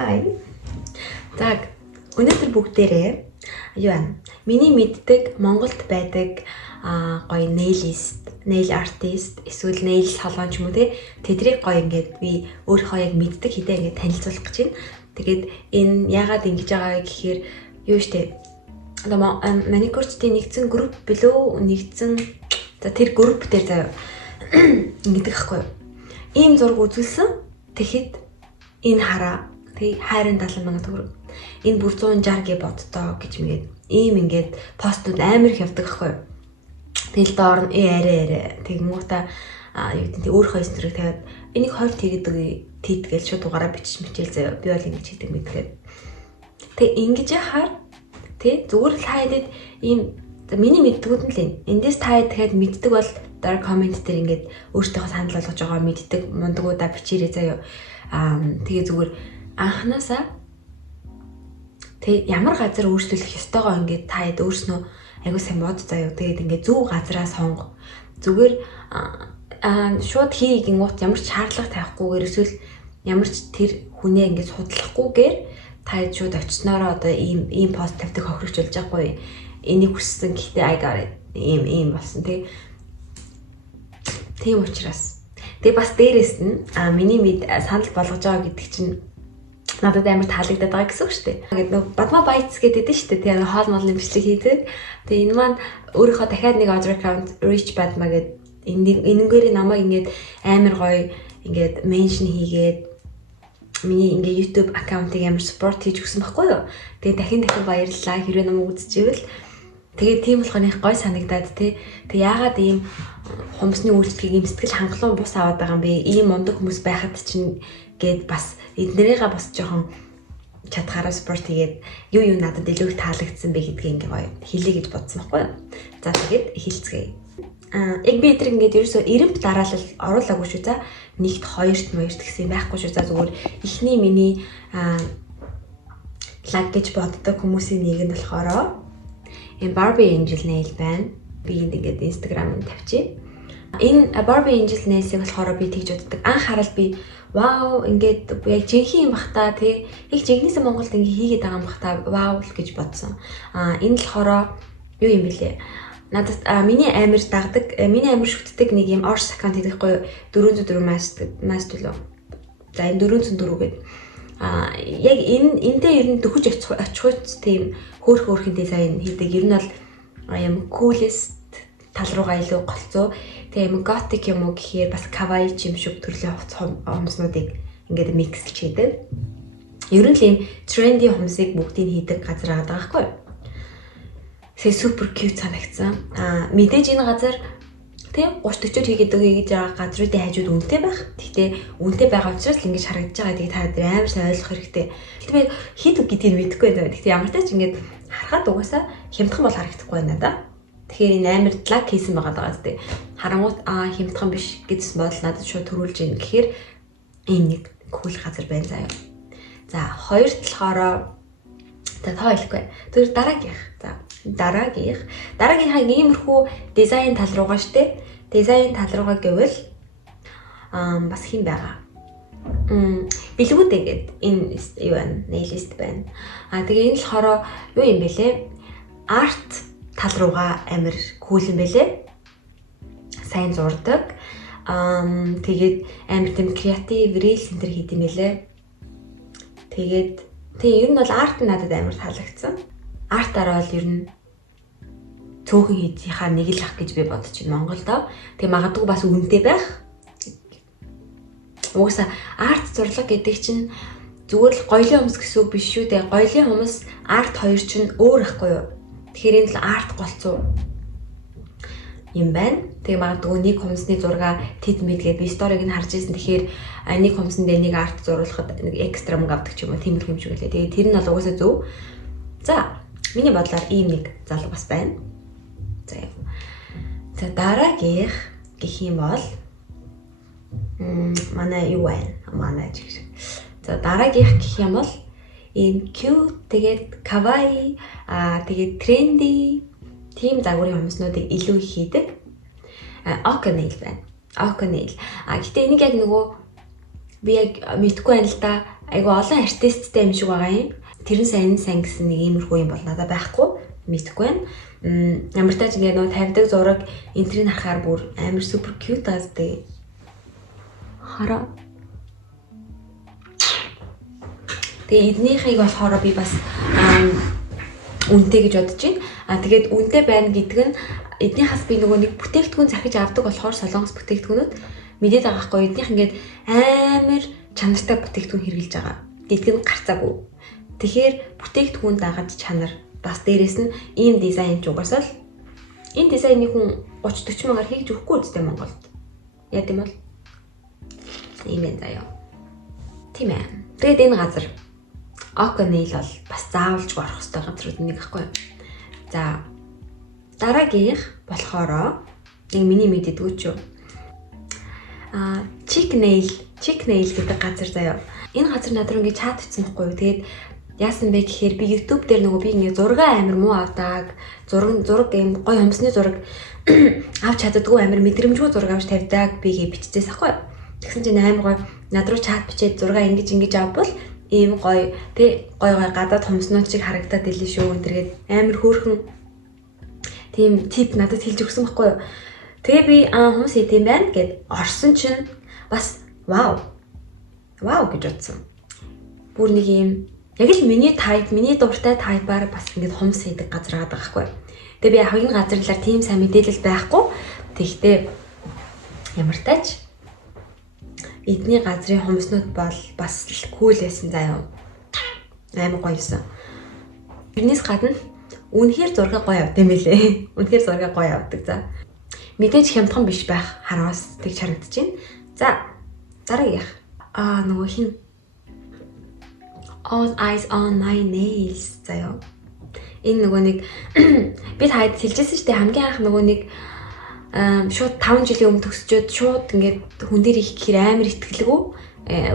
Hi. За өнөөдөр бүгдээрээ юу байна? Миний мэддэг Монголд байдаг гоё nail artist эсвэл nail salon ч юм уу тэдрийг гоё ингээд би өөрийнхөө яг мэддэг хэдэ ингээд танилцуулах гэж байна. Тэгээд энэ яагаад ингэж байгаа гэхээр юу штэ. Маникюрчдын нэгдсэн групп билүү нэгдсэн за тэр групп дээр заяа ингэдэг ахгүй юу? Ийм зураг үзүүлсэн. Тэгэхэд энэ хараа хайрын 70,000 төгрөг. Энэ бүр 160 боддоо гэж мэгээд ийм ингээд постууд амар их явдаг ахгүй юу? Тэгэл доор нь арай тэгмүүта юу гэдэг нь өөрийнхөө эсрэг тавиад энийг 20 тийдгээл шууд дугаараа бичиж мичээл заяа. Би бол ингэж хийдэг мэдгээд. Тэг ингэж яхаар зүгээр л хайдад ийм миний мэддгүүд нь л эндээс та дахиад мэддэг бол дараа комент дээр ингээд өөртөө санал болгож байгаа мэддэг мундагуудаа бичээрэй заяа. Тэгээ зүгээр анханасаа ямар газар өөрчлөх ёстойгоо ингээд та хэд өөрснөө аягүй сайн бод заяа. Тэгээд ингээд зөв газараа сонго. Зүгээр шууд хийгингут ямар ч шаардлага тавихгүйгээр эсвэл ямар ч тэр хүнээ ингээд судлахгүйгээр та хэд шууд очсноороо одоо ийм пост тавьдаг хохирогч болж байгаагүй. Энийг хүссэн гэхдээ ийм болсон тийм учраас. Тэгээ бас дээрэс нь миний санал болгож байгаа гэдэг чинь надад амар таалагдаад байгаа гэсэн үг шүү дээ. Ингээд нэг Badma Bites гэдэг нь шүү дээ. Тэгээ хоол моолны бичлэг хийдэг. Тэгээ энэ маань өөрийнхөө дахиад нэг other account Rich Badma гэдэг энэнгээр намайг ингээд амар гоё ингээд меншн хийгээд миний ингээд YouTube аккаунтыг амар support хийж өгсөн байхгүй юу? Тэгээ дахин баярлалаа хэрвээ намайг үзчихвэл. Тэгээ тийм болохоор их гой санагдаад тэг яагаад ийм хумсны үйлчлэгийг ийм сэтгэл хангалуун бус аваад байгаа юм бэ? Ийм мундаг хүмүүс байхад чинь гээд бас эднэрийгээ бас жоохон чадхаараа спорт хийгээд юу надад илүү их таалагдсан бэ гэдгийг ингээ гоё хэлье гэж бодсон байхгүй юу? За тэгээд хэлцгээе. Яг би эдрэг ингээд ерөөсөө эрэмт дараалал оруулаагүй шүү за. Нэгт хоёрт гэсэн байхгүй шүү за зүгээр эхний миний лаг гэж боддог хүмүүсийн нэг нь болохоро энэ Barbie Angel nail байна. Би энд ингээд Instagram-д тавьчих. Энэ Barbie Angel nails-ийг болохоор би тэгж боддог. Анх хараад би вау ингээд яг жинхэнэ юм бахта яг жинхнээсээ Монголд ингээд хийгээд байгаа юм бахта вау л гэж бодсон. Энэ болохоор юу юм бэлээ? Надад миний амир дагдаг, миний амир шүтдэг нэг юм Ors аккаунт хийдэггүй 404 маст төлөө. За энэ 404 гэдэг. Яг энтэй ер нь дөхөж очихуйц тийм хөөрхөн дизайн хийдэг. Ер нь бол юм coolest тал руугаа илүү голцоо. Тэгээ юм готик юм уу гэхээр бас kawaii юм шиг төрлийн хумснуудыг ингээд миксэлж хийдэг. Ер нь л юм trendy хумсыг бүгдийг хийдэг газар байгаа байхгүй юу? Тэгээ супер cute санагдсан. Мэдээж энэ газар тийм 30-40 хийгээд өгье гэж байгаа газруудын хажууд үнэтэй байх. Гэхдээ үнэтэй байгаа учраас л ингэж харагдаж байгаа гэдгийг та нар амар сайн ойлгох хэрэгтэй. Тэгвэл хит гэдгийг мэдэхгүй байна. Гэхдээ ямар ч тач ингэж харахад угаасаа хямдхан бол харагдахгүй байна да. Тэгэхээр энэ амар лаг хийсэн байгаа даа зү. Харангуут хямдхан биш гэдсэн бодол надад шууд төрүүлж ийн гэхээр ийм нэг cool газар байна заяа. За хоёр талаараа та хэлэхгүй. Тэр дараагийнх. За дараагийнхаа иймэрхүү дизайн тал руугаа штэ. Дизайн тал руугаа гэвэл бас хин байгаа. Бэлгүүдээ гээд энэ юу байна? Nailist байна. Тэгээ энэ болохоор юу юм бэлээ? Арт тал руугаа амар cool юм бэлээ. Сайн зурдаг. Тэгээд амар тийм креатив reels энэ төр хийдэм бэлээ. Тэгээд ер нь бол арт надад амар таалагдсан. Артаараа бол ер нь цөөхөн хийхаа нэг л ах гэж би бодож байна Монголдо. Тэгээ магадгүй бас үнэтэй байх. Угаасаа арт зурлаг гэдэг чинь зүгээр л гоёлын хүмүүс гэсэн үг биш шүү дээ. Гоёлын хүмүүс арт хоёр чинь өөр ахгүй юу? Тэгэхээр энэ л арт голцоо юм байна. Тэгээ магадгүй нэг хүмүүсний зураг тэд мэдгээд би сториг нь харж ирсэн. Тэгэхээр нэг хүмүүсэндээ нэг арт зуруулахад нэг экстра мөнгө авдаг ч юм уу тиймэрхүү юм шиг үлээ. Тэгээ тэр нь бол угаасаа зөв. За миний бодлоор ийм нэг залуу бас байна. За дараагийнх гэх юм бол манай юу байна? Манай жиг. За дараагийнх гэх юм бол ийм cute тэгээд kawaii тэгээд trendy тийм загварын хүмүүснүүдийг илүү их хийдэг. Oka nail байна. Oka nail. Гэтэ энийг яг нөгөө би яг мэдгүй байна л да. айгу олон артисттэй юм шиг байгаа юм. Тэр нь сайн гэсэн нэг иймэрхүү юм бол надад байхгүй мэдхгүй байна. Ямар тач ингээд нөгөө тавьдаг зураг энтрийг харахаар бүр амар супер cute газтай. Хараа. Тэгээ эднийхийг болохоор би бас үнэтэй гэж бодож байна. Тэгээд үнэтэй байна гэдэг нь эднийхээс би нөгөө нэг бүтээгдэхүүн захиж авдаг болохоор солонгос бүтээгдэхүүнүүд мэдээд байгаа хгүй. Эднийх ингээд амар чанартай бүтээгдэхүүн хэрэгжилж байгаа. Гэдэг нь гарцаагүй. Тэгэхээр бүтээгдэхүүн дагаж чанар бас дээрэс нь ийм дизайн ч угаасаа л энэ дизайныг хүн 30-40 мянгаар хийж өгөхгүй үстэй Монголд. Яа гэм бол ийм энэ заяа. Тийм ээ. Тэгээд энэ газар Оконейл бол бас заавалж орох хэрэгтэй газрууд нэг ахгүй. За дараагийнх болохоор нэг миний мэддэггүй ч юу. Chick nail гэдэг газар заяа. Энэ газар надад ингээд чат хийсэн байхгүй юу. Тэгээд яасан бэ гэхээр би YouTube дээр нөгөө би ингээд зураг амар муу авдаг. Зураг юм гоё хомсны зураг авч чаддаггүй амар мэдрэмжгүй зураг авч тавьдаг бигээ биччихээс ахгүй. Тэгсэн чинь амар гоё над руу чат бичээд зураг ингэж авбал ийм гоё тий гоё гадаад хомснууд шиг харагдаад илээ шүү энэ төргээд амар хөөрхөн тийм тип надад хэлж өгсөн байхгүй юу. Тэгээ би хүмүүс хийм байна гэд орсон чинь бас вау гэж утсан. Бүр нэг юм яг л миний дуртай тайпаар бас ингэж хомс хийдэг газар байгаа байхгүй. Тэгээ би яг энэ газарлаар тийм сайн мэдээлэл байхгүй. Тэгтээ ямар тач эдний газрын хомснууд бол бас кул байсан заяа. Амар гоёсэн. Тэрнээс гадна үнэхээр зураг гоё авд юм билээ. Үнэхээр зураг гоё авдаг за. Мэдээж хямдхан биш байх хараас тэг харагдаж байна. За дараагийнх. Нөгөө хин All eyes on my nails заяа. Энэ нөгөө нэг би таад хэлжсэн шүү дээ хамгийн анх нөгөө нэг шууд 5 жилийн өмнө төгсчөөд шууд ингээд хүн дээр их гэхээр амар итгэлгүй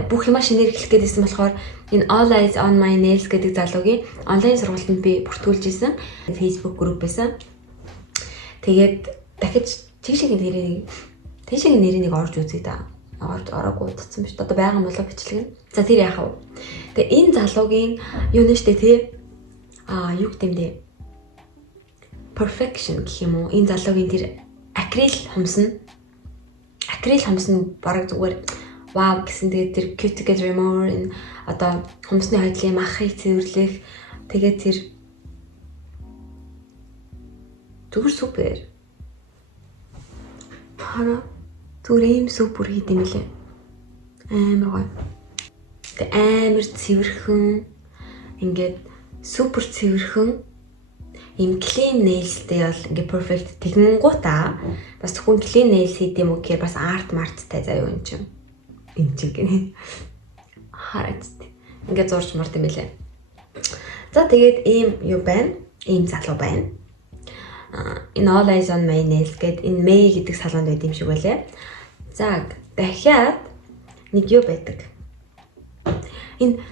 бүх юма шинээр эхлэх гээдсэн болохоор энэ All Eyes on My Nails гэдэг залуугийн онлайн сургалтанд би бүртгүүлж исэн Facebook групп байсан. Тэгээд дахиж тийшээ нэрийг орж үзье да. Ороогүй утсан биш. Одоо байгаа болоо бичлэг нь. За тэр яах вэ? Тэгээ энэ залуугийн юу нэштэй тий юу гэмдэ perfection гэх юм уу? Энэ залуугийн тэр акрил хомс нь бараг зүгээр вау гэсэн. Тэгээд тэр cuticle remover энэ одоо хомсны хойдлын махыг цэвэрлэх тэгээд тэр зүгээр супер. Хана зүгээр юм супер хийд юм лээ. Амар гоё. Тэгээд амар цэвэрхэн ингээд супер цэвэрхэн им clean nailsтэй бол ингээ perfect тэгэнгуутаа бас хүн clean nails хийд юм уу гэхээр бас арт марттай заяа юм чинь. Энд чинь гэнэ. Хараад ингээ зурж март юм билээ. За тэгээд ийм юу байна? Ийм залуу байна. Энэ All Eyes on My Nails гэдэг энэ May гэдэг салонд байд юм шиг байлаа. За дахиад нэг юу байдаг. Энэ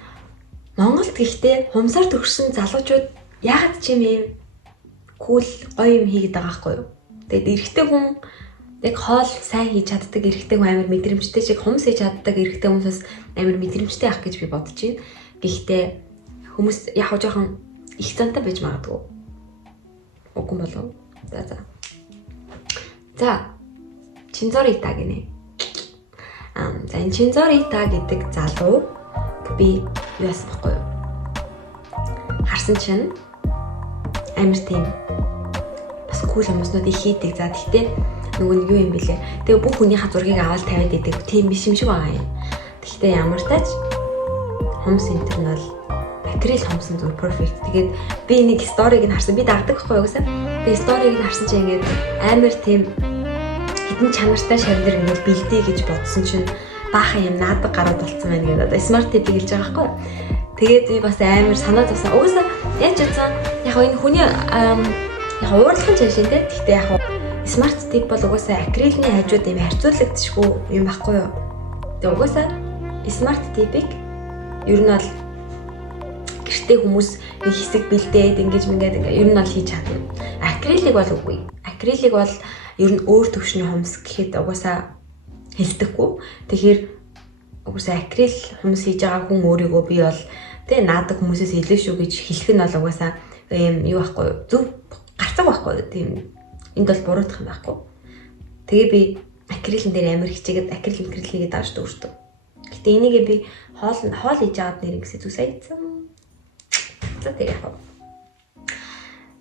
Монголд гэхдээ хумсаар төгссөн залуучууд яагаад ч юм кул гоё юм хийгээд байгаа байхгүй юу. Тэгээд эрэгтэй хүн яг хоол сайн хийж чаддаг эрэгтэй хүн амар мэдрэмжтэй шиг хумс хийж чаддаг эрэгтэй хүмүүсээс амар мэдрэмжтэй ах гэж би бодож байна. Гэхдээ хүмүүс яг жоохон их зантай байж магадгүй. Үгүй болов. За. Чинзорита гинэ. За энэ Чинзорита гэдэг залуу би юу яасан бэ юу? Харсан чинь амар тийм бас кул хүмүүснүүд их хийдэг. За тэгтээ нөгөө нэг юу юм бэлээ. Тэгээ бүх хүнийхээ зургийг аваад тавиад идэг. Тийм биш юм шиг байгаа юм. Тэгтээ ямар тач хомс интернал акрил хомсон зүгээр perfect. Тэгээд би нэг сториг нь харсан. Би дагдаг байхгүй юу гэсэн. Тэгээ сториг нь харсан чинь ингээд амар тийм хитэн чанартай шавнар ингээд бэлдээ гэж бодсон чинь баахан юм наадаг гараад болцсон байна гэдэг. Одоо smart tip хэлж байгаа байхгүй юу. Тэгээд би бас амар санаа зовсон. Угаасаа яаж чадсан яг энэ хүний яг уурлагын чаншин те. Гэхдээ яг смарт тип бол угаасаа акрилны хажууд юм харьцуулагдчихгүй юм байхгүй юу. Тэгээ угаасаа смарт типик ер нь бол гэртээ хүмүүс нэг хэсэг бэлдээд ингэж ер нь бол хийж чадна. Акрилыг бол үгүй. Акрилыг бол ер нь өөр төвшний хомс гэхэд угаасаа хэлдэхгүй. Тэгэхээр угсаа акрил хүмүүс хийж байгаа хүн өөрийгөө би бол тэг наадаг хүмүүсээс илүү шүү гэж хэлэх нь бол угаасаа юм юу байхгүй зөв гарцаг байхгүй тийм энд бол буруутах юм байхгүй. Тэгээ би акрилэн дээр амар хичээгээд акрил хийгээд ааш дүүртв. Гэтэ энийгээ би хоол хийж аваад нэр ингэсээ зүс айцсан. За тэгээ яах вэ?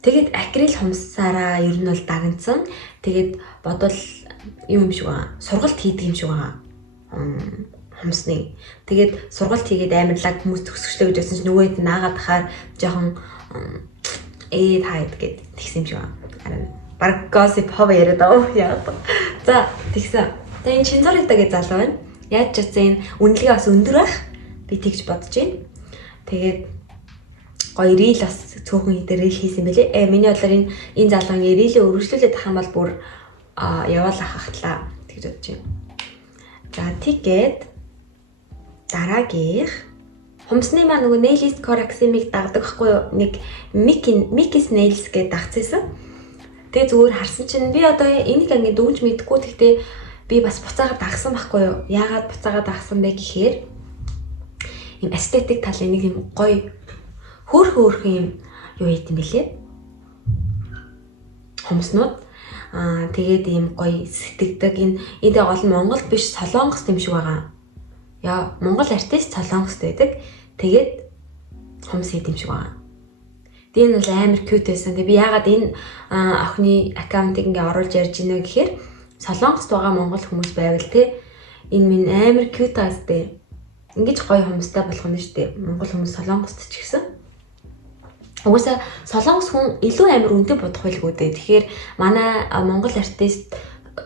Тэгээд акрил хумсаараа ер нь бол дагнцсан. Тэгээд бодвол юм шиг байгаа. Сургалт хийдэг юм шиг байгаа. Хумсны. Тэгээд сургалт хийгээд амарлаг хүмүүс төгсгчлөө гэж байсан чинь нөгөөд наагаад тахаар жоохон тайд гэд тэгсэн юм шиг байна. Бараг gossip хов яриад аа яа. За тэгсэн. Тэгээ энэ Чинзорилда гэж залуу байна. Яаж ч гэсэн энэ үнэлгээ бас өндөр байх. Би тэгж бодож байна. Тэгээд гоё рил бас цөөхөн дээр рил хийсэн байлээ. Миний бодлоор энэ залуугийн рилээ өргөжлүүлээд ах юм бол бүр яваалах хахтлаа тэгж бодож байна. За тэгээд дараагийнх хумсны маа нөгөө Nailist Corexim-ыг дагдаг хгүй юу? Нэг Mickey's Nails гэдэг дагцсан. Тэгээ зүгээр харсан чинь би одоо энийг анги дүүж мэдэхгүй гэхдээ би бас буцаагаад дагсан байхгүй юу? Яагаад буцаагаад дагсан бэ гэхээр юм эстетик талын нэг юм гоё хөөрхөн юм юу хийдэм бэлээ. Хумснууд тэгээд ийм гоё сэтгэдэг энэ гол нь Монгол биш Солонгос юм шиг байгаа. Яа Монгол артист Солонгост байдаг. Тэгээд хумс хийд юм шиг байгаа. Тэгээд энэ бол амар cute байсан. Тэгээд би яагаад энэ охины аккаунтыг ингээ оруулж ярьж байна вэ гэхээр Солонгост байгаа монгол хүмүүс байвал те энэ минь амар cute аастай. Ингиж гоё хумстай болох нь шүү дээ. Монгол хүмүүс Солонгост ч гэсэн. Угсаа Солонгос хүн илүү амар үнэтэй бодох байлгүй дээ. Тэгэхээр манай монгол артист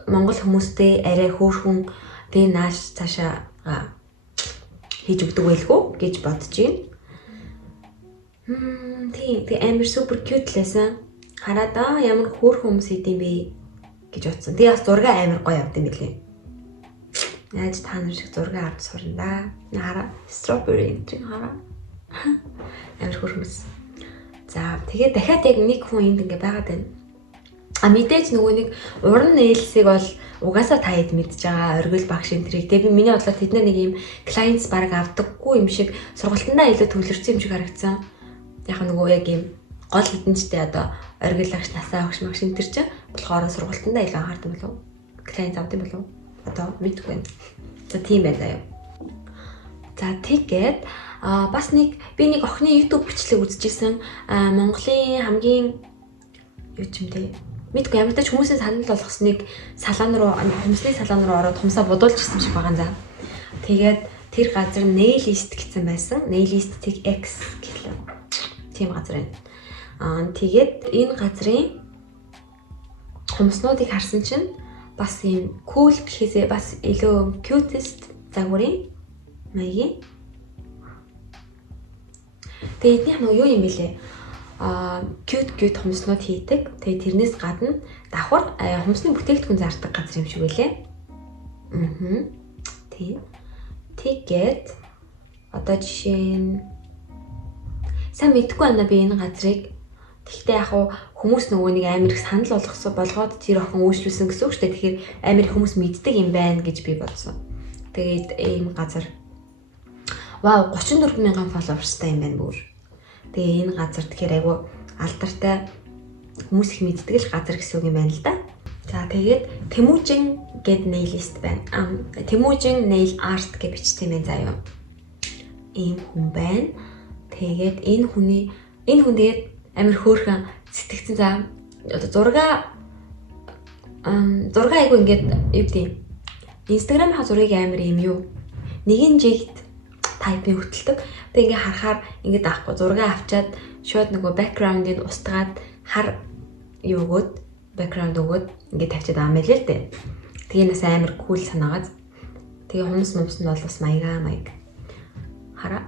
монгол хүмүүстэй арай хөөрхөн тэгээ нааш цаашаа хийж өгдөг байлгүй гэж бодож байна. Тэгээ амар супер cute лээсэн. Хараад ямар хөөрхөн хүмүүс идэм бэ гэж бодсон. Тэгээ бас зураг амар гоё авд юм билээ. Яаж та нар шиг зураг авч сурна да. Хараа strawberry энэ хараа. Амар хөөрхөн хүмүүс. За тэгээд дахиад яг нэг хүн энд ингээ байгаад байна. Мэдээж нөгөө нэг уран нээлсийг бол угаасаа та хэд мэдж байгаа оргил багш энтрийг. Тэгээ би миний бодлоор тэд нэг юм clients баг авдаггүй юм шиг сургалтандаа илүү төвлөрсөн юм шиг харагдсан. Яг нөгөө яг юм гол хэдэнчтэй одоо оргил багш насаа багш магш энтер чинь болохоор сургалтандаа илүү анхаардаг болов. Client авдаг болов. Одоо мэдгүй байна. За тийм байна заяа. За тэгээд бас би нэг охины YouTube бичлэг үзчихсэн. Монголын хамгийн юу ч юм те. Мэдгүй ямар ч хүмүүсийн санал болгосныг салаан руу хумсны салаан руу ороод хумсаа бодуулж ирсэн шиг байгаа юм за. Тэгээд тэр газар Nailist гэсэн байсан. Nailist X гэхлээ. Тийм газар байна. Тэгээд энэ газрын хумснуудыг харсан чинь бас юм cool гэхээсээ бас илүү cutest загварын маягийн. Тэгээд эднийх нь юу юм бэлээ? Cute хумснууд хийдэг. Тэгээд тэрнээс гадна давхар хумсны бүтээгдэхүүн зардаг газар юм шиг байлээ. Тийм. Тэгээд одоо жишээ нь сайн мэдгүй байна би энэ газрыг. Тэгтээ яг хүмүүс нөгөө нэг амар их санал болгоод тэр охин үйлчлүүлсэн гэсэн үг шүү дээ. Тэгэхээр амар их хүмүүс мэддэг юм байна гэж би бодсон. Тэгээд ийм газар вау 34,000 фолловерстай юм байна бүр. Тэгээ энэ газар тэгэхээр айгу алдартай хүмүүс их мэддэг л газар гэсэн үг юм байна л да. За тэгээд Тэмүүжин гэд nailist байна. Тэмүүжин nail art гэж бичсэн юм байна заа юу. Ийм хүн байна. Тэгээд энэ хүн тэгээд амар хөөрхөн сэтгцэн за одоо зураг айгу ингээд юу гэдэг Instagram-ийн зургийг амар юм юу нэгэн жигт тайпын хөтэлдэг. Тэгээ ингээ харахаар ингээ даахгүй зураг авчаад шууд нөгөө background-ыг устгаад хар юу өгөөд background өгөөд ингээ тавьчаад байгаа юм л дээ. Тэгээ нас амар cool санаагаад тэгээ хүмүүс нь бол бас маяг хараа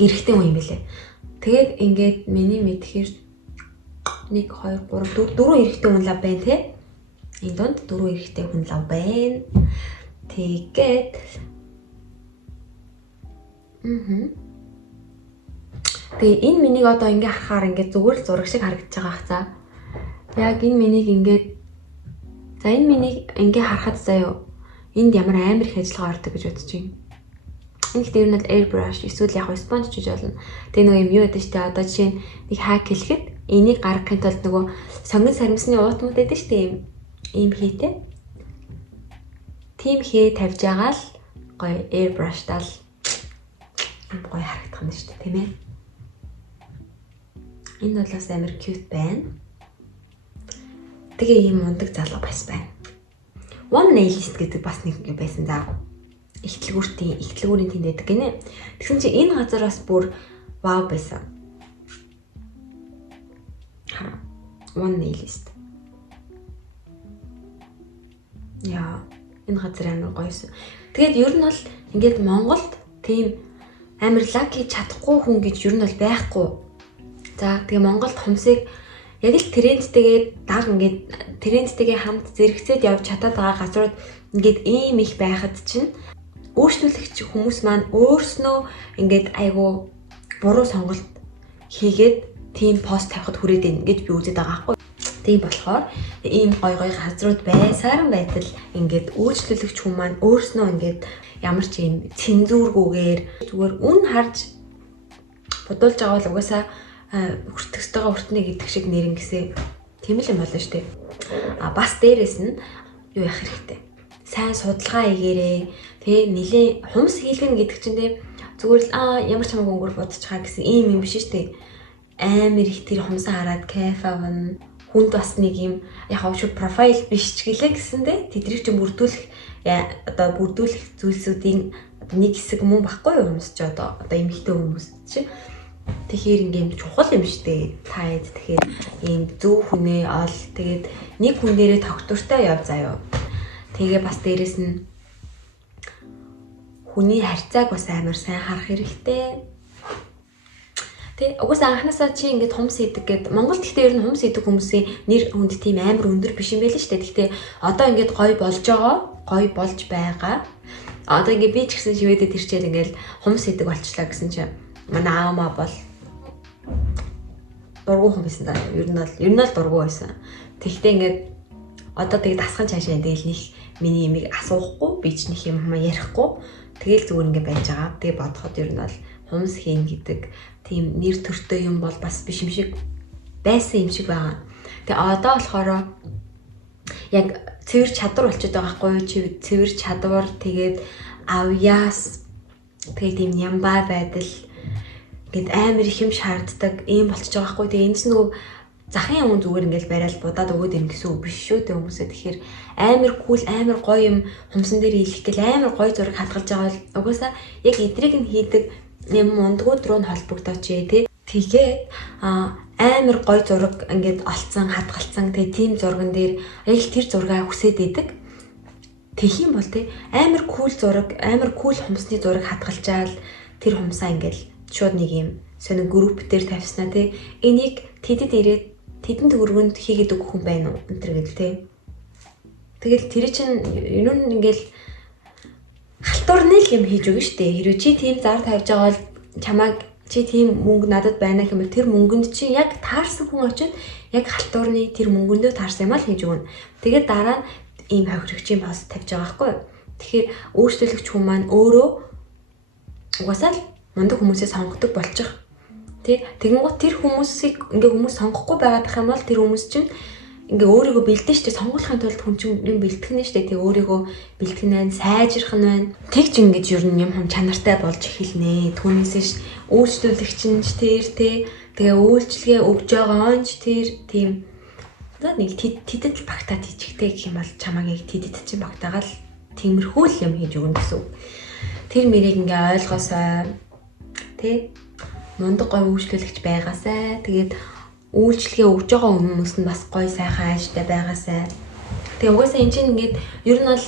эрэхтэн хүн юм бэлээ. Тэгээд ингээд миний мэдхээр 1 2 3 4 эрэхтэн хүн лав байна те. Энд донд 4 эрэхтэн хүн лав байна. Тэгээд тэгээ энэ минийг одоо ингээ харахаар ингээ зүгээр л зураг шиг харагдаж байгаа ах за. Яг энэ минийг ингээ за энэ минийг ингээ харахад заяа энд ямар амар их ажиллагаа ордог гэж бодож байна. Энэ гэхдээ ер нь airbrush эсвэл яг sponge гэж болно. Тэгээ нөгөө юм юу гэдэг чинь одоо жишээ нь нэг хак хэлэхэд энийг гаргахын тулд нөгөө сонгон сарамсны уутмууд байдаг шүү дээ ийм хийтэй. Тим хээ тавьж байгаа л гоё airbrush-тал гоё харагдах нь шүү дээ тийм ээ. Энэ бол бас амар cute байна. Тэгээ ийм мундаг залуу бас байна. One nailist гэдэг бас нэг юм байсан заа. Ихтлгүүрийн тэнд байдаг гинэ. Тэгсэн чинь энэ газар бас бүр вау байсан. One nailist. Яа, энэ газар амар гоёсэн. Тэгээд ер нь бол ингээд Монголд тийм амар лаки чадахгүй хүн гэж ер нь бол байхгүй. За тэгээ Монголд хумсыг яг л трендтэйгээ даг ингээд трендтэйгээ хамт зэрэгцээд явж чадаад байгаа газрууд ингээд ийм их байхад чинь өөрчлөлөгч хүмүүс маань өөрснөө ингээд айгу буруу сонголт хийгээд тийм пост тавихад хүрээд ийн гэж би үзэж байгаа байхгүй. Тийм болохоор ийм гой газрууд байсаар байтал ингээд өөрчлөлөгч хүмүүс маань өөрснөө ингээд ямар ч юм цензургүйгээр зүгээр үн харж бодуулж байгаа бол угаасаа хүртэгстэйгээ хүртнэ гэдэг шиг нэрнгэсээ тийм л юм болно шүү дээ. Бас дээрэс нь юу яах хэрэгтэй. Сайн судалгаа хийгээрэй. Тэ нилийн хумс хийлгэн гэдэг чинь зүгээр л ямар ч хамаагүй өнгөр бодож байгаа гэсэн ийм юм биш шүү дээ. Амар их тэр хумсаа хараад кайф авна. Хүнд бас нэг юм яг шууд профайл биш ч гэлээ гэсэндээ тэдрийг чинь бүрдүүлэх зүйлсүүдийн нэг хэсэг мөн баггүй юу хумс ч одоо эмэгтэй хүмүүс чинь. Тэгэхээр ингээм чухал юм шүү дээ. Таад тэгэхээр ийм зөв хүнээ ол тэгээд нэг хүн дээрээ тогтвортой яв заяа. Тэгээ бас дээрэс нь хүний харьцааг бас амар сайн харах хэрэгтэй. Тэ угсаа анханасаа чи ингээд хумс хийдэг гэд Монголд гэхдээ ер нь хумс хийдэг хүмүүсийн нэр хүнд тийм амар өндөр биш юм байл шүү дээ. Гэхдээ одоо ингээд гоё болж байгаа. Одоо ингээд би ч гэсэн шивэдэд ирчээл ингээд хумс хийдэг болчлаа гэсэн чинь манай аамаа бол дургуй хүн байсан да. Ер нь бол дургуй байсан. Тэгтээ ингээд одоо тэгээд дасхан цаашаа тэгэл нэг миний ямиг асуухгүй би ч нэг юм ярихгүй тэгэл зүгээр ингээд байж байгаа. Тэгээ бодоход ер нь бол хумс хийн гэдэг тийм нэр төртэй юм бол бас биш юм шиг байсан юм шиг байгаа. Тэгээ одоо болохоор яг цэвэр чадвар болчиход байгаа хгүй юу? Цэвэр чадвар тэгээд авьяас тэгээд тийм нямбай байдал ингээд амар их юм шаарддаг ийм болчихж байгаа хгүй. Тэгээ энэс нөгөө захын юм зүгээр ингээл барайл будаад өгөөд ирнэ гэсэн үг биш шүү дээ хүмүүсээ. Тэгэхээр амар кул амар гоё юм хумсан дээр хийх гэл амар гоё зураг хадгалж байгаа бол угаасаа яг эдрийг нь хийдэг юм мундгууд руу нь холбогдооч тий. Тэгээд амар гоё зураг ингээд олцсон хадгалсан тэгээ тийм зурган дээр яг тэр зургаа хүсээд идэг. Тэгэх юм бол тий амар кул зураг амар кул хумсны зураг хадгалчаал тэр хумсаа ингээд шууд нэг юм сонин групп дээр тавьснаа тий. Энийг тэдэд ирээд тэдэнд өргөнд хийгээд өгөх хүн байна уу энэ төр гэл тий. Тэгэл тэр чинь ер нь ингээл халтуурны л юм хийж өгнө штэ. Хэрвээ чи тийм зар тавьж байгаа бол чамайг чи тийм мөнгө надад байна гэх юм бол тэр мөнгөнд чи яг таарсан хүн очиод яг халтуурны тэр мөнгөндөө таарсан юм аа л хийж өгнө. Тэгээд дараа нь ийм хохирогчийн пост тавьж байгаа байхгүй юу. Тэгэхээр өөрчлөлөгч хүн маань өөрөө угаасаа л мундаг хүмүүсээ сонгодог болчих. Тэгэнгუთ тэр хүмүүсийг ингээ хүмүүс сонгохгүй байгаад байх юм бол тэр хүмүүс чинь ингээ өөрийгөө бэлдэн штэ сонгуулахын тулд хүн чинь юм бэлтгэнэ штэ тэг өөрийгөө бэлтгэнэ сайжрах нь байна. Тэгж ингэж ер нь юм чанартай болж эхэлнэ. Түүнээсээ өөрчлөлөгч нь тэр тэгээ үйлчлэгээ өгж байгаа онч тэр тийм за нэг тэдэд багтаад хийчихтэй гэх юм бол чамаагийг тэдэд чинь багтаагаал тиймэрхүү л юм хийж өгнө гэсэн үг. Тэр мэрийг ингээ ойлгосоо тий мундаг гой үйлчлүүлэгч байгаасай. Тэгээд үйлчлэгээ өгж байгаа хүмүүс нь бас гой сайхан ааштай байгаасай. Тэгээ угаасаа энэ чинь ингээд ер нь бол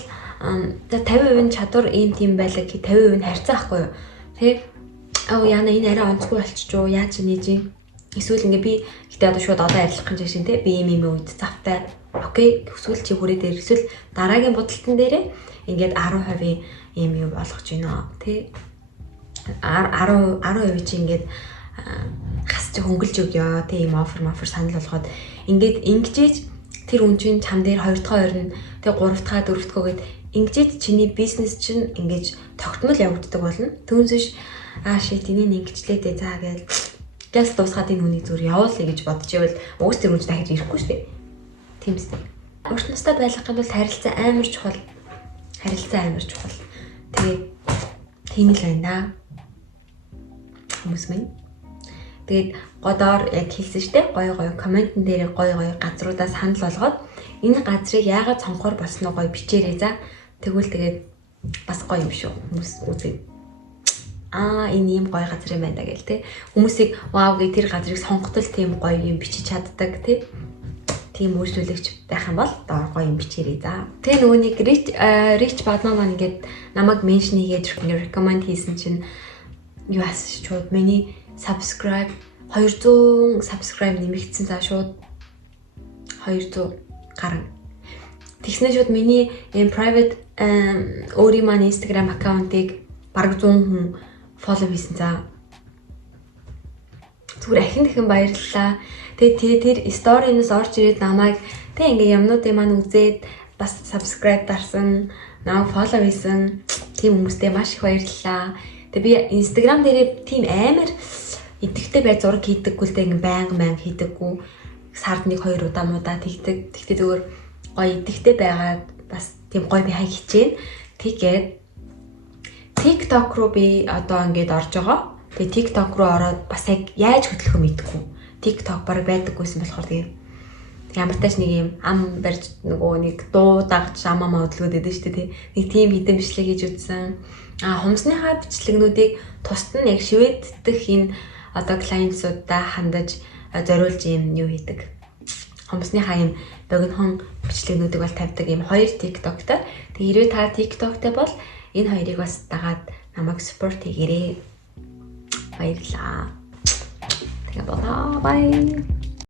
50% чадвар ийм тийм байлаа гэх 50% нь харьцаа ахгүй юу. Тэг яана энэ арай онцгүй болчихжоо яаж нээж юм. Эсвэл ингээ би гэтээ одоо шууд одоо арилгах гэж шин тий би ийм үед завтай окей эсвэл чи хүрээ дээр эсвэл дараагийн будалтан дээрээ ингээд 10% ийм юу болгож гинэ тий 10% чи ингээд хасч хөнгөлж өгөө тийм офер санал болгоод ингээд ингэжээж тэр хүн чинь чам дээр 2 дахь ойр нь тэгээ 3 дахь 4 дахь гээд Ингээд чиний бизнес чинь ингэж тогтмол явагддаг болно. Түүнээс shit энийг ингэчлээ дээ за гэж дуусгаад энэ хүнийг зүгээр явуулъя гэж бодож ивэл уус тэр хүн дахиж ирэхгүй шүү дээ. Тийм үстэй. Урт настай байлгахын тулд харилцаа амар чухал. Тэгээд тийм л байна да. Хүмүүс минь. Тэгээд годоор яг хэлсэн шүү дээ. Гоё комментэн дээр гоё газруудаас санал болгоод энэ газрыг яагаад сонгохоор болсноо гоё бичээрэй за. Тэгвэл тэгээд бас гоё юм шүү. Хүмүүс үзээ. Энэ ийм гоё газар юм байна гэл те. Хүмүүсийг вау гэ тэр газрыг сонгохтол тийм гоё юм бичиж чаддаг те. Тийм үйлчлүүлэгч байх юм бол доор гоё юм бичээрэй за. Тэгээ нөгөө нэг Rich Badman ингээд намайг меншн хийгээд recommend хийсэн чинь юу асууж шууд миний subscribe 200 subscribe нэмэгдсэн за шууд 200 гарна. Тэгснэ шууд миний private өөрийн маань Instagram аккаунтыг бараг 100 хүн follow хийсэн за. Зүгээр ахин дахин баярлалаа. Тэгээ тэр story-наас орж ирээд намайг тэг ингээ юмнуудыг маань үзээд бас subscribe дарсан, намайг follow хийсэн тийм хүмүүстээ маш их баярлалаа. Тэгээ би Instagram дээрээ тийм амар идэвхтэй бай зураг хийдэггүй л дээ ингээ байнга хийдэггүй. Сард 1-2 удаа муудаа тэгдэг. Тэгтээ зүгээр гоё идэвхтэй байгаад бас тийм гоё би хай хичээн. Тэгээд TikTok руу би одоо ингээд орж байгаа. Тэгээ TikTok руу ороод бас яг яаж хөтлөхөө мэдгүй. TikTok бараг байдаггүйсэн болохоор тэгээ ямар тач нэг юм ам барьж нөгөө нэг дуу дагч амаа хөдөлгөөд байдаг шүү дээ. Нэг тийм хитэн бичлэг хийж үзсэн. Хумсныхаа бичлэгнүүдийг тусад нь яг шивэддэх энэ одоо клиентсуудаа хандаж зориулж юм юу хийдэг. Хумсныхаа юм богинохон бичлэгнүүдийг бол тавьдаг юм 2 TikTok-тай. Тэгээ хэрвээ та TikTok-тай бол энэ хоёрыг бас дагаад намайг support хийгээрэй. Баярлалаа. Тэгээ бай.